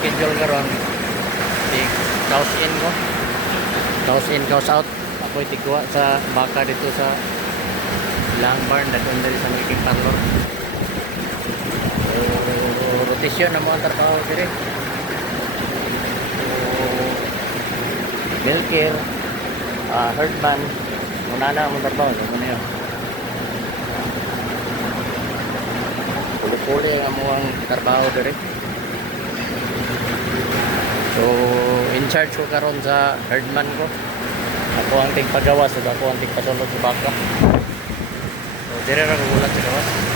schedule karon tig house in ko. House in, house out. Ako'y tigwa sa baka dito sa lang barn na doon dali sa making parlor. So, rotation na mo ang trabaho dire. So, milker, herdman, muna na ang trabaho. Muna yun. Puli-puli ang amuang trabaho dire. So, in charge ko karon sa herdman ko. Ako ang tigpagawas, ako ang tigpasulod sa baka. So, dire ra gulat sa gawas.